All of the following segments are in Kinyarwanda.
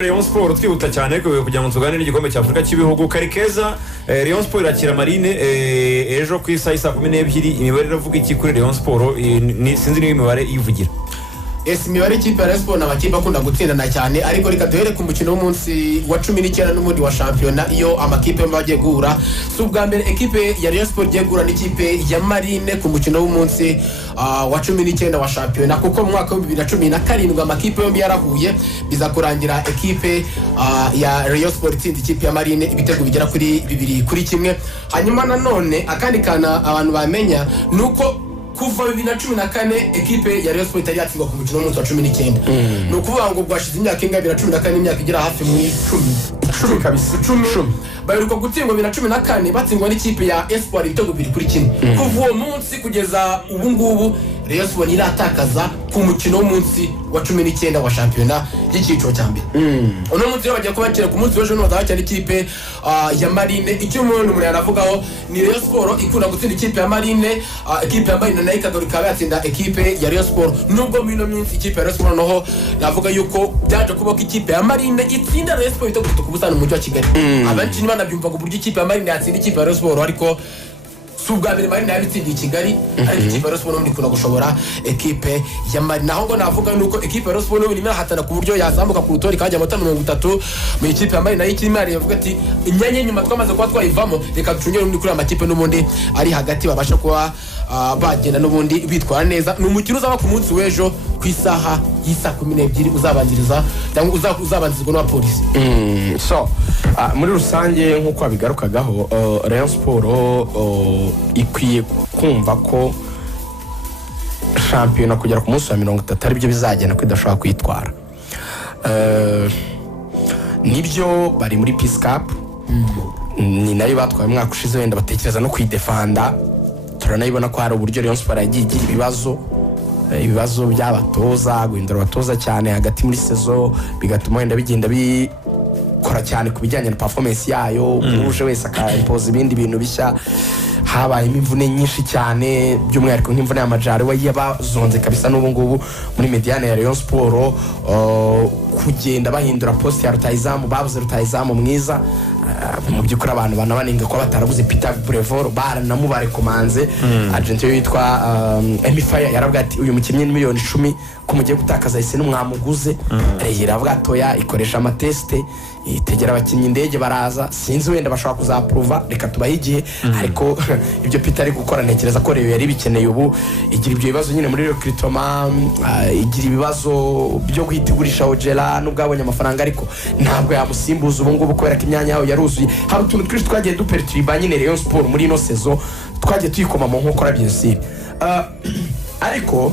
Rayon Sport twihuta cyane kugira ngo tuganire n'igikombe cya Afrika cy'ibihugu Karikeza. Rayon Sport irakira Marine ejo ku isaha 12:00. Imibare iravuga iki kuri Rayon Sport? Sinzi niba imibare ivugira. Imibare ikipe ya Rayon Sport n'abakipe akunda gutsindana cyane, ariko reka duhere ku mukino w'umunsi wa 19 n'umundi wa shampiyona iyo amakipe bagiye guhura. Si ubwa mbere ekipe ya Rayon Sport igiye guhura n'ikipe ya Marine ku mukino w'umunsi wa 19 wa shampiyona, kuko mu mwaka wa 2017 amakipe yombi yarahuye biza kurangira ekipe ya Rayon Sport itsinda ikipe ya Marine ibitego bigera kuri 2-1. Hanyuma nanone akandi kana abantu bamenya nuko kuva 2014 ekipe ya Rayon Sport yari yatsindwa ku mukino w'umunsi wa 19. Nukuvuga ngo bwashize imyaka inga 2014 imyaka igera hafi mu 10 kabisa 10 baheruka gutsindwa 2014 batsindwa n'ikipe ya Espoir ibitego 2-1. Kuva uwo munsi kugeza ubu ngubu Rayon Sport iratakaza ku mukino w'umunsi wa 19 wa shampiyona y'ikiciro cya mbere. Uno munsi bagiye kubakira ku munsi w'ejo n'abazakira ikipe ya Marine. Icyo umuntu yaravugaho ni Rayon Sport ikunda gutsinda ikipe ya Marine, ikipe ya Marine nayo ikagaruka yatsinda ekipe ya Rayon Sport. Nubwo muri no minsi ikipe ya Rayon Sport noho navuga yuko byaje kuba ko ikipe ya Marine itsinda Rayon Sport ibitego ku busana mu mujyi wa Kigali. Abenshi niba nabyumva ko buryo ikipe ya Marine yatsinda ikipe ya Rayon Sport, ariko subwa mbere Marine yabitsindiye i Kigali, ariko ikipe ya Rayon Sport n'undi kuna gushobora ekipe ya Marine. Naho ngo navuga nuko ekipe ya Rayon Sport n'ubu hatana ku buryo yazamuka ku rutori kajya amata 30 mu ikipe ya Marine. Nayo ikimari yavuga ati inyenye nyuma twamaze kuba twayivamo, reka ducungere n'undi kuri amakipe n'ubundi ari hagati babasha kuba bagenda n'ubundi bitwara neza. Ni umukino uzaba ku munsi w'ejo ku isaha y'isa 12 uzabanziriza cyangwa uzabanzirizwa n'aba polisi. So muri rusange nk'uko abigarukagaho Rayon Sport ikwiye kumva ko shampiyona kugera ku munsi wa 30 ari byo bizagenda kwidashobora kwitwara. Nibyo bari muri Peace Cup, ni nayo batwaye umwaka ushize, wenda batekereza no kwidefanda. Turanayibona ko hari uburyo Rayon Sport yagiye igira ibibazo by'abatoza, guhindura abatoza cyane hagati muri saison, bigatuma wenda bigenda bikora cyane ku bijyanye na performance yayo. Uje wese akaimpose ibindi bintu bishya. Habaye imvune nyinshi cyane, by'umwihariko nk'imvune y'amajari we yabazonze kabisa n'ubu ngubu muri mediane ya Rayon Sport. Kugenda bahindura poste ya rutayizamu, babuze rutayizamu mwiza. Mu byukuri abantu banabaninga ko batarabuze Agblevor, baranamubare komanze. Agent yitwa Emifaya yaravuga ati uyu mukinnyi ni miliyoni 10 ko mugiye gutakaza ise n'umwamuguze. Yaravuga atoya ikoresha amateste, itegera abakinnyi indege baraza, sinzi wenda bashobora kuzaprova, reka tubahe igihe. Ariko ibyo Peter ari gukora ntekereza ko rero yari bikeneye ubu. Igira ibyo bibazo nyine muri recruitment, igira ibibazo byo guhitigurisha Ojela n'ubwabonye amafaranga, ariko ntabwo yamusimbuza ubu ngubu kubera ko imyanya yaho yaruzuye. Hari utuntu twinshi twagiye duperturba nyine Rayon Sport muri ino saison, twagiye tuyikoma mu nkokora byinshi. Ariko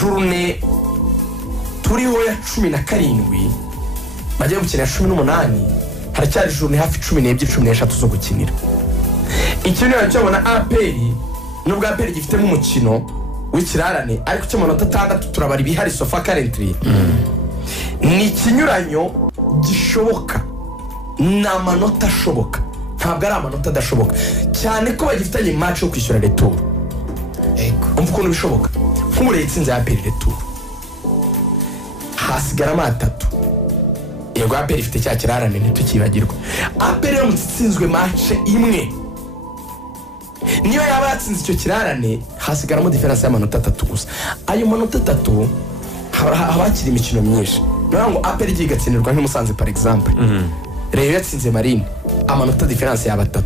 journée turiho ya 17 bagiye gukina 18, haracyari journée hafi 12-13 zo gukinira. Ikintu cyabona APR nubwo APR gifite mu mukino w'ikirarane, ariko cyo manota 6 turabari bihari sofa currently. Ni kinyuranyo gishoboka, na manota ashoboka, ntabwo ari amanota adashoboka cyane ko bagifitanye match yo kwishyura retour. Umva ukuntu bishoboka. Nk'umure yitsinze APR retour, hasigara amatatu. Yego APR ifite cya kirarane ntitukibagirwa. APR yo mutsinzwe match imwe, niyo yaba yatsinze icyo kirarane hasigaramo difference y'amanota 3 gusa. Ayo manota 3 habakiri imikino myinshi. Ngo APR igatsindirwa nk'Umusanze par exemple. Rayon yatsinze Marine, amanota difference yaba 3.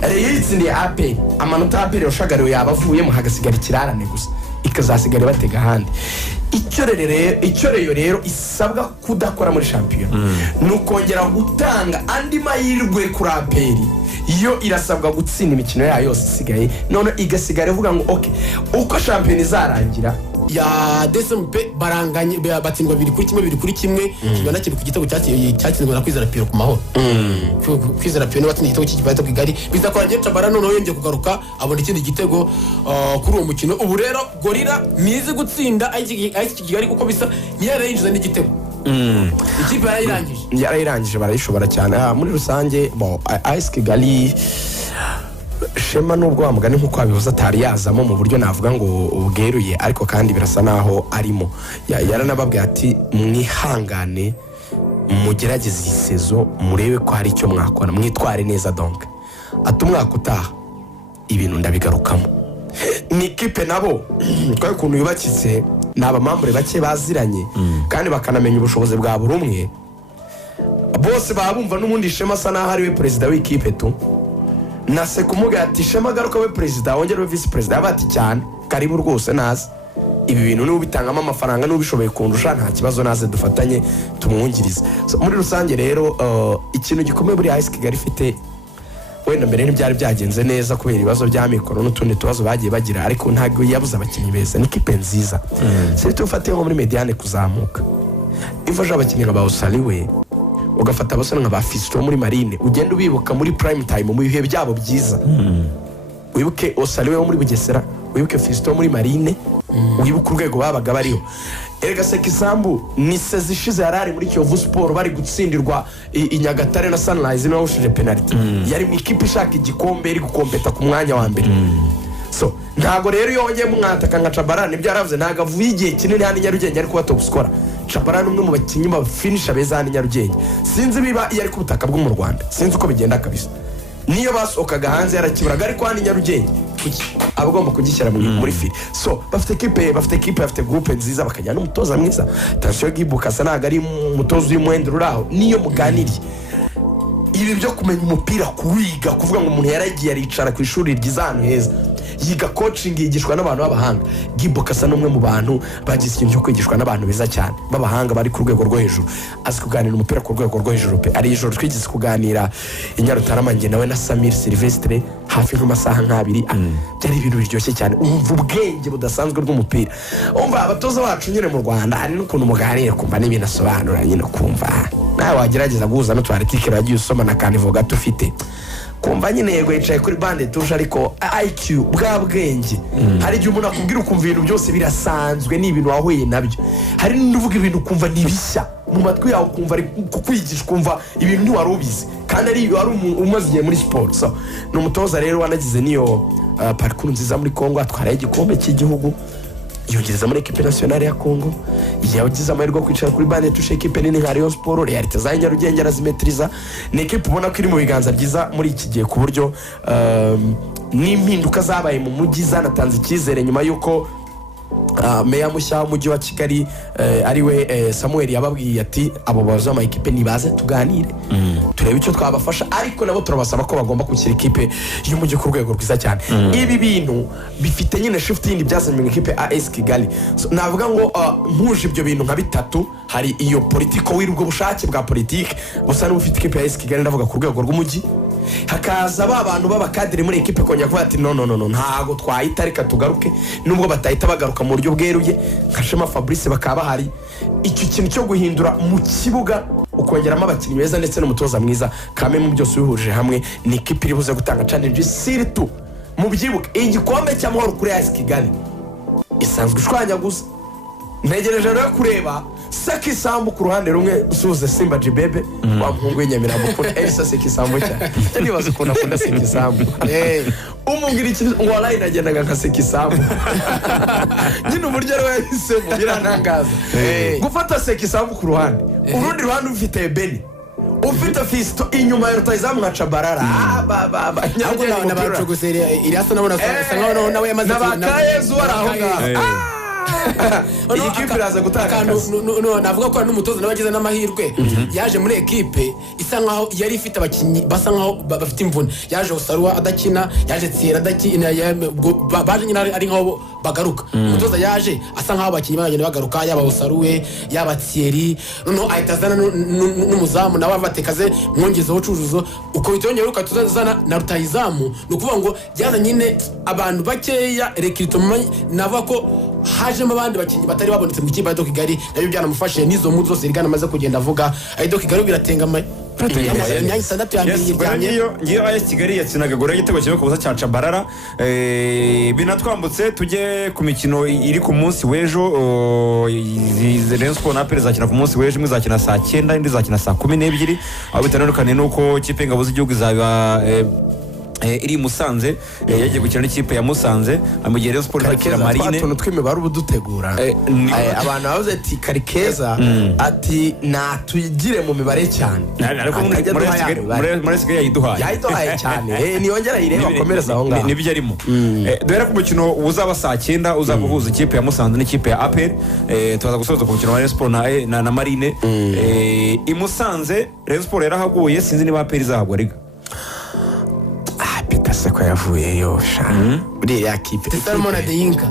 Rayon yitsindiye APR, amanota APR yoshagariwe yabavuyemo hagasigara ikirarane gusa, ikazasigara batega handi. Icyo rero isabwa kudakora muri shampiyona nukongera gutanga andi mahirwe kuri APR. Iyo irasabwa gutsinda imikino yayo yose isigaye, none igasigara ivuga ngo okay, uko shampiyona izarangira ya DSMP baranganye batsindwa 2-1 kibana kiri ku gitego cyatsinzwe na Kwizera Piro ku mahoro. Kwizera Piro watsinze igitego cy'Ikibazo ku Kigali, biza kwangiye Tabara none yongeye kugaruka abona ikindi gitego kuri uwo mukino. Ubu rero Gorilla nize gutsinda iki Kigali kuko bisa ntiyarayinjiza n'igitego. Ikipe yarayirangije barayishobora cyane. Muri rusange AS Kigali Shema nubwo wamugani nkuko abivuza atari yazamo mu buryo navuga ngo ubweruye, ariko kandi birasa naho arimo. Yaranababwiye ati mwihangane mugerageze iyi sezo murebe ko hari icyo mwakora mwitware neza donc ati umwaka utaha ibintu ndabigarukamo ni ikipe nabo twari ukuntu yubakitse ni abamambure bake baziranye kandi bakanamenya ubushobozi bwa buri umwe bose babumva n'ubundi Ishema asa naho ari we perezida w'ikipe tu nase kumuga ati Ishema garuka we perezida wongere we vice perezida abati cyane karibu rwose nazi ibi bintu niba bitangamo amafaranga n'ubishoboye kundusha nta kibazo naze dufatanye tumwungirize muri rusange rero ikintu gikomeye buri AS Kigali ifite wenda mbere ntibyari byagenze neza kubera ibibazo bya mikoro n'utundi tubazo bagiye bagira ariko ntabwo yabuze abakinnyi beza ni kipe nziza se tufate nko muri Mediane kuzamuka ifasha abakinnyi nka Osaliwe ugafata abasore nka ba Fiston muri Marine ugenda ubibuka muri prime time mu bihe byabo byiza wibuke Osaliwe wo muri Bugesera wibuke Fiston muri Marine wibuke urwego babaga bariho erega Sekisambu ni sezishize yarari muri Kiyovu Sport bari gutsindirwa Inyagatare na Sunrise no ushije penalty yari mu ikipe ishaka igikombe iri gukompeta ku mwanya wa mbere so ntago rero yongeye mu mwataka nka Chabarani ibyo yaravuze ntago avuye igihe kinini hano Nyarugenge ari kuba top scorer Chabarani umwe mu bakinnyi ba finisher beza hano Nyarugenge sinzi biba yari ku butaka bwo mu Rwanda sinzi uko bigenda kabisa niyo basokaga hanze yarakiburaga ariko hano Nyarugenge abagomba kugishyira muri fili so bafite equipe bafite groupe nziza bakajya n'umutoza mwiza Tasio Gibuka asa naga ari umutoza w'imwende ruraho niyo muganiriye ibi byo kumenya umupira kuwiga kuvuga ngo umuntu yaragiye aricara ku ishuri ryiza ahantu heza yiga coaching yigishwa n'abantu b'abahanga Gibuka asa n'umwe mu bantu bagize ikintu cyo kwigishwa n'abantu beza cyane b'abahanga bari ku rwego rwo hejuru azi kuganira umupira ku rwego rwo hejuru pe ari ijoro twigize kuganira Inyarutarama nge nawe na Samir Silvestre hafi nk'amasaha nk'abiri byari ibintu biryoshye cyane umva ubwenge budasanzwe bw'umupira umva abatoza bacu nyine mu Rwanda hari n'ukuntu muganira kumva n'ibintu asobanura nyine kumva nawe wagerageza guhuza no twaritike bagiye usoma na kanivo gato ufite kumva nyine yego yicaye kuri bande tuje ariko IQ bwa bwenge hari igihe umuntu akubwira ukumva ibintu byose birasanzwe ni ibintu wahuye nabyo hari n'uvuga ibintu kumva ni bishya mu matwi yawe kumva ari kukwigisha kumva ibintu ntiwari ubizi kandi ari umaze igihe muri sport so ni umutoza rero wanagize niyo parcours nziza muri Congo atwara igikombe cy'igihugu yongereza muri equipe nationale ya Congo yagize amahirwe kwicara kuri bande tushe equipe nini nka Rayon Sport realite za Nyarugenge arazimetriza ni equipe ubona ko iri mu biganza byiza muri iki gihe ku buryo n'impinduka zabaye mu mujyi zanatanze icyizere nyuma yuko meya mushya w'umujyi wa Kigali ariwe Samuel yababwiye ati abo bazo ama equipe nibaze tuganire turebe icyo twabafasha ariko nabo turabasaba ko bagomba gukira equipe y'umujyi ku rwego rwiza cyane ibi bintu bifite nyine shift yindi byazanye mu equipe AS Kigali navuga ngo mpuje ibyo bintu nka bitatu hari iyo politiko wirubwo bushake bwa politike busa n'ubufite equipe AS Kigali ndavuga ku rwego rw'umujyi hakaza abantu b'abakadire muri equipe kongera kuvuga ati no ntago twahita reka tugaruke nubwo batahita bagaruka mu buryo bweruye nka Shema Fabrice bakaba bahari icyo kintu cyo guhindura mu kibuga ukongeramo abakinnyi beza ndetse n'umutoza mwiza kame mu byose bihurije hamwe ni equipe iri buze gutanga challenge siritu mu byibuka igikombe cy'amahoro kuri AS Kigali isanzwe ishwanya gusa ntegereje rero kureba Sekisambu ku ruhande rumwe usuze Simba Jibebe wa muhungu w'Inyamirambo kuri Elsa Sekisambu cyane ndibaza ukuntu akunda Sekisambu umubwira iki ngo warayi nagendaga nka Sekisambu nyine uburyo rero yahisemo birantangaza gufata Sekisambu ku ruhande urundi ruhande ufite Beni ufite Fisto inyuma ya Rutahizamu nka Chabarara nyabwo n'abacuguseri irasa nabona sanga nawe yamaze n'abakayezu baraho iyi kipe iraza gutaka navuga ko n'umutoza nabagize n'amahirwe yaje muri equipe isa nkaho yari ifite abakinnyi basa nkaho bafite imvune yaje Osarwa adakina yaje Tsiera adakina baje nyina ari nkaho bagaruka umutoza yaje asa nkaho abakinnyi bagenda bagaruka yaba Osaruwe yaba Tsieri no ahitazana n'umuzamu nawe avatekaze mwongezeho curuzo uko bitongera ukatuzana na Rutahizamu nukuvuga ngo yaza nyine abantu bakeya recruitment navuga ko hajemo abandi bakinnyi batari babonetse mu kipe ya Kigali nabyo byanamufashije n'izo mu zose rigana amaze kugenda avuga Kigali biratengama imyanya 6 yambiriye ngiyo AS Kigali yatsinaga gora igitego kimwe kubusa cya Chabarara binatwambutse tujye ku mikino iri ku munsi w'ejo Rayon Sport na APR zakina ku munsi w'ejo imwe zakina saa 9 indi zakina saa 12 aho bitandukanye nuko kipe ingabo z'igihugu zaba iri Musanze yagiye gukina n'ikipe ya Musanze mu gihe Rayon Sport irakira Marine tuntu tw'imibare ubudutegura abantu bavuze ati Karikeza ati natugire mu mibare cyane ariko muri Kigali yayiduhaye cyane niyongera yireba akomereza aho ngaho nibyo arimo duhera ku mukino uzaba saa 9 uzaba uhuza ikipe ya Musanze n'ikipe ya APR tuzaza gusoza ku mukino wa Rayon Sport na Marine i Musanze Rayon Sport yarahaguye sinzi niba APR izahagwa riga ko yavuyeyo buriya kipe Salmon Adeyinka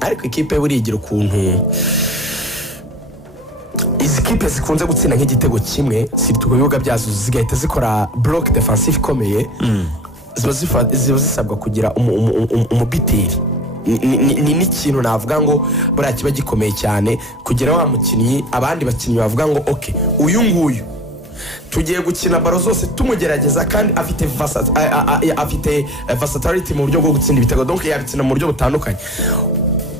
ariko ikipe burigira ukuntu izi kipe zikunze gutsinda nk'igitego kimwe si ku bibuga byazo zigahita zikora block defensive ikomeye ziba zisabwa kugira umubiteri ni n'ikintu navuga ngo buriya kiba gikomeye cyane kugira wa mukinnyi abandi bakinnyi bavuga ngo okay uyu nguyu tugiye gukina baro zose tumugerageza kandi afite versatility mu buryo bwo gutsinda ibitego donc yabitsina mu buryo butandukanye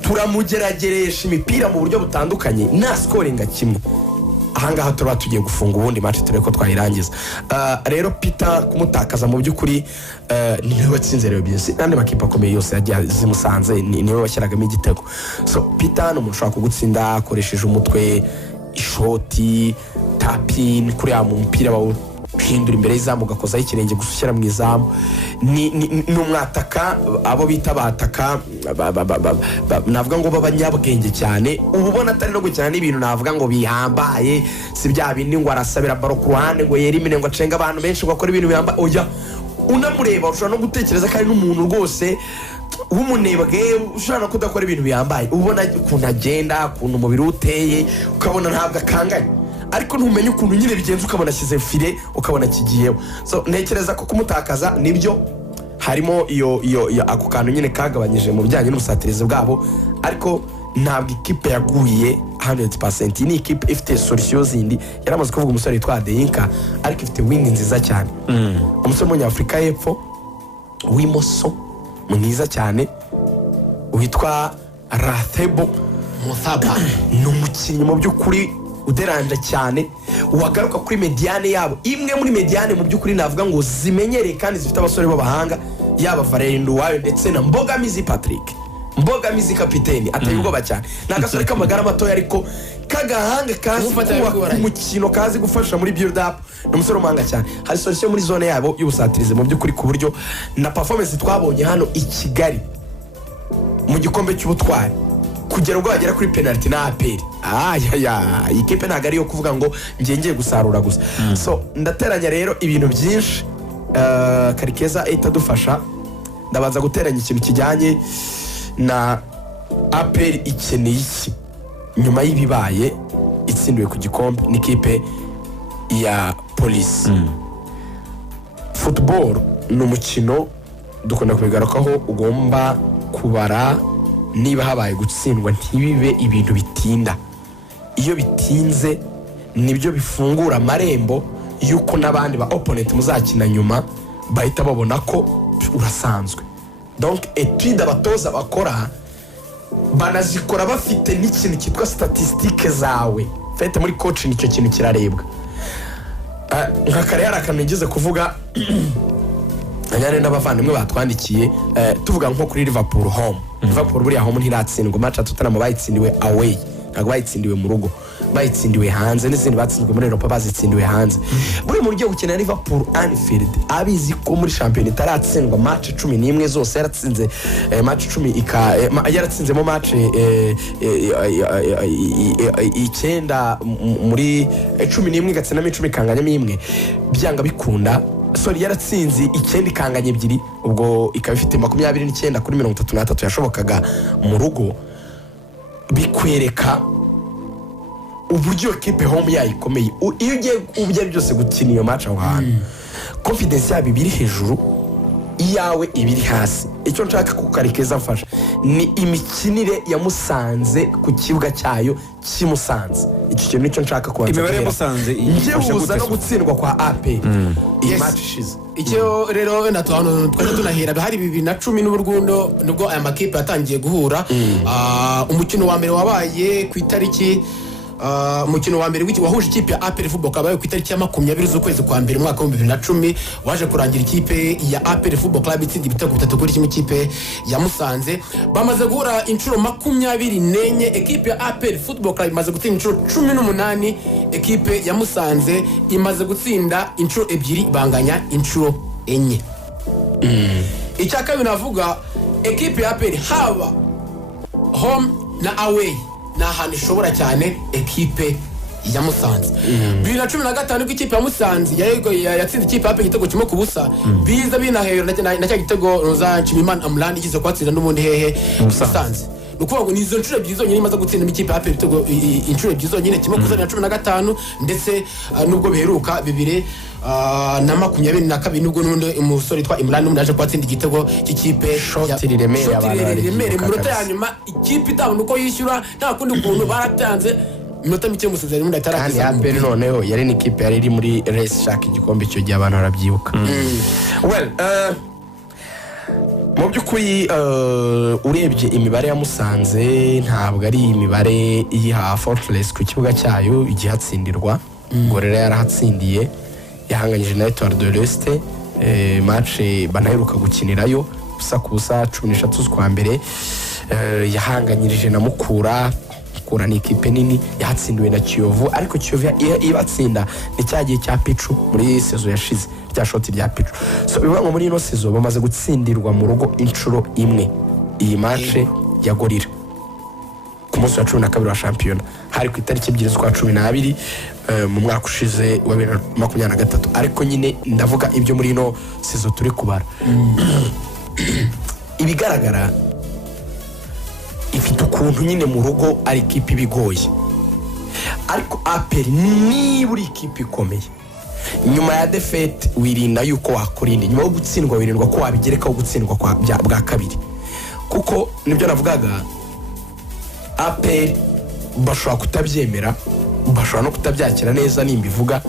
turamugerageresha imipira mu buryo butandukanye na scoringa kimwe ahangaha tuba tugiye gufunga ubundi match tureko twayirangiza rero Peter kumutakaza mu by'ukuri niwe watsinze rero byose nande makipe akomeye yose yagiye zimusanze niwe washyiragamo igitego so Peter no mushaka kugutsinda akoresheje umutwe ishoti tapin kuri ya mupira bawuhindura imbere y'izamu gakoza ikirenge gushyira mu izamu ni umwataka abo bita bataka navuga ngo babanyabwenge cyane ubona atari no gukina n'ibintu navuga ngo bihambaye si bya bindi ngo arasabira baro ku ruhande ngo yerimine ngo acenga abantu benshi ngo akora ibintu bihamba oya unamureba ushobora no gutekereza kandi n'umuntu rwose w'umunebwe ushobora kudakora ibintu bihambaye ubona ukuntu agenda ukuntu umubiri uteye ukabona ntabwo akanganye ariko ntumenye ukuntu nyine bigenza ukabona ashyize file ukabona kigiyeho so ntekereza ko kumutakaza nibyo harimo iyo ako kantu nyine kagabanyije mu bijyanye n'ubusatirizi bwabo ariko ntabwo ikipe yaguye 100% ni ikipe ifite solution zindi yaramaze kuvuga umusore witwa Adeyinka ariko ifite wing nziza cyane umusore w'umunyafurika y'epfo w'imoso mwiza cyane witwa Rathebo Muthaba ni umukinnyi mu by'ukuri uderanja cyane wagaruka kuri mediane yabo imwe muri mediane mu by'ukuri navuga ngo zimenyereye kandi zifite abasore b'abahanga yaba Valerindo wayo ndetse na Mbogamizi Patrick Mbogamizi kapiteni ateye ubwoba cyane nagasore kamagara matoya ariko kagahanga kazi kubaka umukino kazi gufasha muri build up n'umusore w'umuhanga cyane hari solution muri zone yabo y'ubusatirize mu by'ukuri ku buryo na performance twabonye hano i Kigali mu gikombe cy'ubutwari kugera ubwo bagera kuri penalty na APR ikipe ntago ari yo kuvuga ngo ngiye gusarura gusa so ndateranya rero ibintu byinshi Karikeza itadufasha ndabanza guteranya ikintu kijyanye na APR ikeneye iki nyuma y'ibibaye itsindiwe ku gikombe n'ikipe ya Police football ni umukino dukunda kubigarukaho ugomba kubara niba habaye gutsindwa ntibibe ibintu bitinda iyo bitinze nibyo bifungura amarembo yuko n'abandi ba opponent muzakina nyuma bahita babona ko urasanzwe donc etude abatoza bakora banazikora bafite n'ikintu cyitwa statistique zawe fete muri coach nicyo kintu kirarebwa nka kare hari akantu nigeze kuvuga anyane n'abavandimwe batwandikiye tuvuga nko kuri Liverpool home Liverpool buriya home ntiratsindwa match Tottenham bayitsindiwe away ntabwo bayitsindiwe mu rugo bayitsindiwe hanze n'izindi batsinzwe muri Europa bazitsindiwe hanze buri mu gihe gukina Liverpool Anfield abizi ko muri champion itaratsindwa match 11 zose yaratsinze match 10 yaratsinzemo match 9 muri 11 igatsinamo 10 ikanganyamo imwe byanga bikunda sorry yaratsinze 9 ikanganye ebyiri ubwo ikaba ifite 29 kuri 33 yashobokaga mu rugo bikwereka uburyo kipe home yayikomeye iyo ugiye ubye byose gukina iyo match aho hantu confidence yabo ibiri hejuru iyawe ibiri hasi icyo nshaka kukarikeza mfasha ni imikinire ya Musanze ku kibuga cyayo cy'Imusanze icyo kintu nicyo nshaka kubanza imibare ya Musanze ibuza no gutsindwa kwa AP iyi match ishize icyo rero natwano twari tunahera hari 2010 n'uburgundo nubwo aya makipe yatangiye guhura umukino wa mbere wabaye ku itariki umukino wa mbere wahuje ikipe ya APR Football Club ku itariki ya 20 z'ukwezi kwa mbere umwaka wa 2010 waje kurangira ikipe ya APR Football Club itsinda ibitego 3 kuri kimwe ikipe ya Musanze. Bamaze guhura inshuro 24 ekipe ya APR Football Club imaze gutsinda inshuro 18, ekipe ya Musanze imaze gutsinda inshuro 2 banganya inshuro 4. Icya kabiri navuga ekipe ya APR haba home na away na ahantu ishobora cyane ekipe ya Musanze. 2015 ikipe ya Musanze yatsinze ikipe ya APR igitego kimwe ku busa, biza binahera na cya gitego Nzanchimimana Amran igize kwatsinda n'ubundi hehe Musanze. Nukuvuga ngo nizo nshuro ebyiri zonyine imaze gutsinda ikipe ya APR igitego inshuro ebyiri zonyine, kimwe ku 2015 ndetse nubwo biheruka 2022 nubwo n'undi umusore witwa Imran n'undi aje kwatsinda igitego cy'ikipe Shotiri Remere mu minota ya nyuma ikipe itabona uko yishyura nta kundi kuntu baratanze minota mike Musanze n'undi ataragiza. Kandi APR noneho yari ni ikipe yari iri muri race shaka igikombe cyo gihe abantu barabyibuka. Well, mu by'ukuri urebye imibare ya Musanze ntabwo ari imibare yiha Fortress ku kibuga cyayo igihatsindirwa. Gorera yarahatsindiye yahanganyije na Etoile de l'Est match banaheruka gukinirayo busa ku busa 13 z'ukwa mbere. Yahanganyirije na Mukura ni ikipe nini yahatsindiwe na Kiyovu, ariko Kiyovu ibatsinda ni cyagiye cya Pichu muri sezo yashize rya shoti rya Pichu. So bivuga ngo muri ino sezo bamaze gutsindirwa mu rugo inshuro imwe. Iyi match ya Gorira ku munsi wa 12 wa shampiyona hari ku itariki 2 z'ukwa 12 mu mwaka ushize wa 2023, ariko nyine ndavuga ibyo muri ino sezo turi kubara. Ibigaragara ifite ukuntu nyine mu rugo ari ikipe bigoye, ariko APR ni buri ikipe ikomeye. Nyuma ya defete wirinda yuko wakurinde, nyuma yo gutsindwa wirindwa ko wabigerekaho gutsindwa bwa kabiri, kuko nibyo navugaga APR bashobora kutabyemera, bashobora no kutabyakira neza nimbivuga,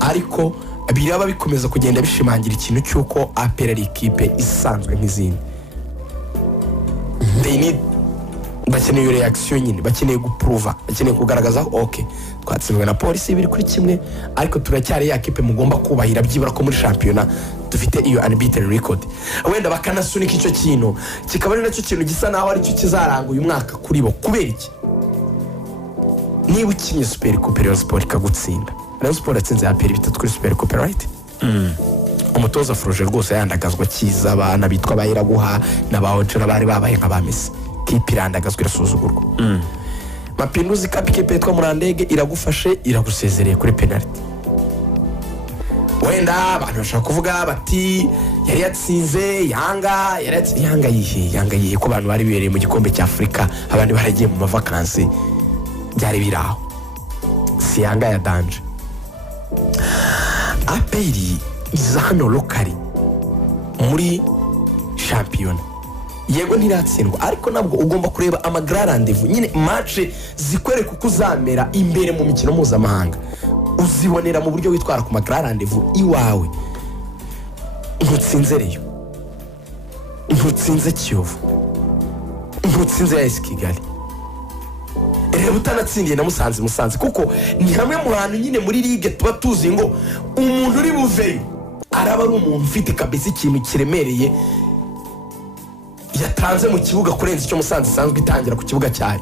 ariko biraba bikomeza kugenda bishimangira ikintu cyuko APR ari ikipe isanzwe nk'izindi. Bakeneye reaction nyine, bakeneye guprova, bakeneye kugaragaza okay twatsinzwe na polisi 2-1, ariko turacyari ya kipe mugomba kubahira byibura ko muri shampiyona dufite iyo unbeaten record. Wenda bakanasunika icyo kintu kikaba ari nacyo kintu gisa naho ari cyo kizaranga uyu mwaka kuri bo. Kubera iki? Niba ukinye Super Coupe Rayon Sport ikagutsinda, Rayon Sport atsinze APR 3 kuri Super Coupe, right? Umutoza Froge rwose yandagazwa kiza abana bitwa Bayiraguha n'abahocara bari babaye nka bamese. Kipe irandagazwa irasuzugurwa. Mapinduzi Cup ikipe yitwa Murandege iragufashe iragusezereye kuri penalty. Wenda abantu bashaka kuvuga bati yari yatsinze Yanga yihe ko abantu bari bibereye mu gikombe cya Afrika, abandi baragiye mu mavakansi byari biraho. Si Yanga ya danje. APR iza hano lokali muri shampiyona. Yego ntiratsindwa, ariko nabwo ugomba kureba amagra rendezvous nyine match zikwereka uko uzamera imbere mu mikino mpuzamahanga, uzibonera mu buryo witwara ku magra rendezvous iwawe. Ntutsinze Rayon, ntutsinze Kiyovu, ntutsinze AS Kigali, reba utanatsindiye na Musanze, kuko ni hamwe mu hantu nyine muri ligue tuba tuzi ngo umuntu uri buveyo araba ari umuntu ufite kabisa ikintu kiremereye yatanze mu kibuga kurenza icyo Musanze isanzwe itangira ku kibuga cyayo.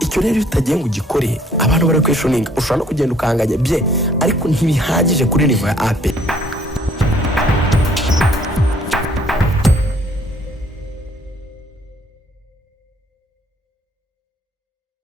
Icyo rero utagiye ngo ugikore abantu bari questioning, ushobora no kugenda ukanganya bye, ariko ntibihagije kuri niveau ya APR.